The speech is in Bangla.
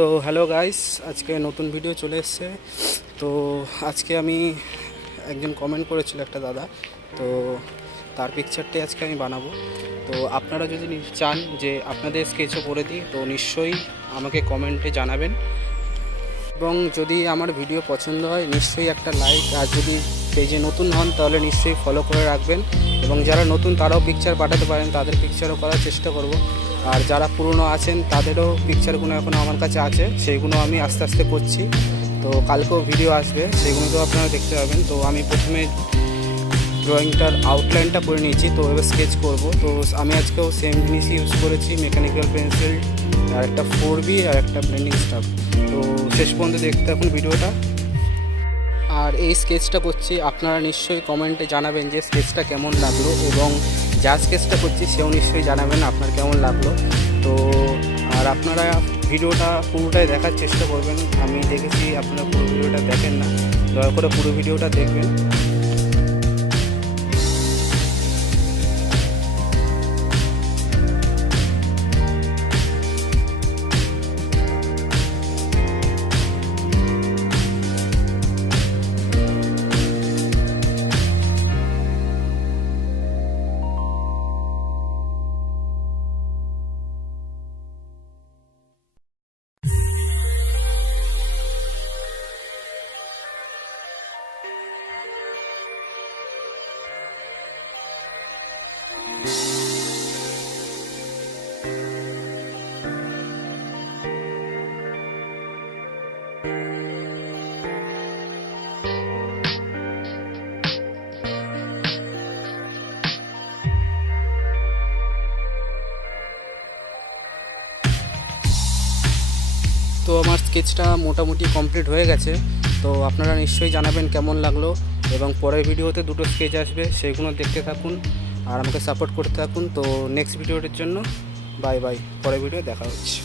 তো হ্যালো গাইস, আজকে নতুন ভিডিও চলে এসেছে। তো আজকে আমি একজন কমেন্ট করেছিল একটা দাদা, তো তার পিকচারটাই আজকে আমি বানাবো। তো আপনারা যদি চান যে আপনাদের স্কেচও করে দিই, তো নিশ্চয়ই আমাকে কমেন্টে জানাবেন। এবং যদি আমার ভিডিও পছন্দ হয় নিশ্চয়ই একটা লাইক, আর যদি পেজে নতুন হন তাহলে নিশ্চয়ই ফলো করে রাখবেন। এবং যারা নতুন তারাও পিকচার পাঠাতে পারেন, তাদের পিকচারও করার চেষ্টা করব। আর যারা পুরনো আছেন তাদেরও পিকচারগুলো এখনও আমার কাছে আছে, সেইগুলো আমি আস্তে আস্তে করছি। তো কালকেও ভিডিও আসবে, সেইগুলো তো আপনারা দেখতে পাবেন। তো আমি প্রথমে ড্রয়িংটার আউটলাইনটা করে নিয়েছি, তো এবার স্কেচ করব। তো আমি আজকেও সেম জিনিসই ইউজ করেছি, মেকানিক্যাল পেন্সিল, আর একটা 4B আর একটা ব্লেন্ডিং স্টাফ। তো শেষ পর্যন্ত দেখতে থাকুন ভিডিওটা। আর এই স্কেচটা করছি, আপনারা নিশ্চয়ই কমেন্টে জানাবেন যে স্কেচটা কেমন লাগলো, এবং যা স্কেচটা করছি সেও নিশ্চয়ই জানাবেন আপনার কেমন লাগলো। তো আর আপনারা ভিডিওটা পুরোটাই দেখার চেষ্টা করবেন। আমি দেখেছি আপনারা পুরো ভিডিওটা দেখেন না, দয়া করে পুরো ভিডিওটা দেখবেন। তো আমার স্কেচটা মোটামুটি কমপ্লিট হয়ে গেছে। তো আপনারা নিশ্চয়ই জানাবেন কেমন লাগলো, এবং পরের ভিডিওতে দুটো স্কেচ আসবে, সেইগুলো দেখতে থাকুন আর আমাকে সাপোর্ট করতে থাকুন। তো নেক্সট ভিডিওটির জন্য বাই বাই, পরের ভিডিও দেখা হচ্ছে।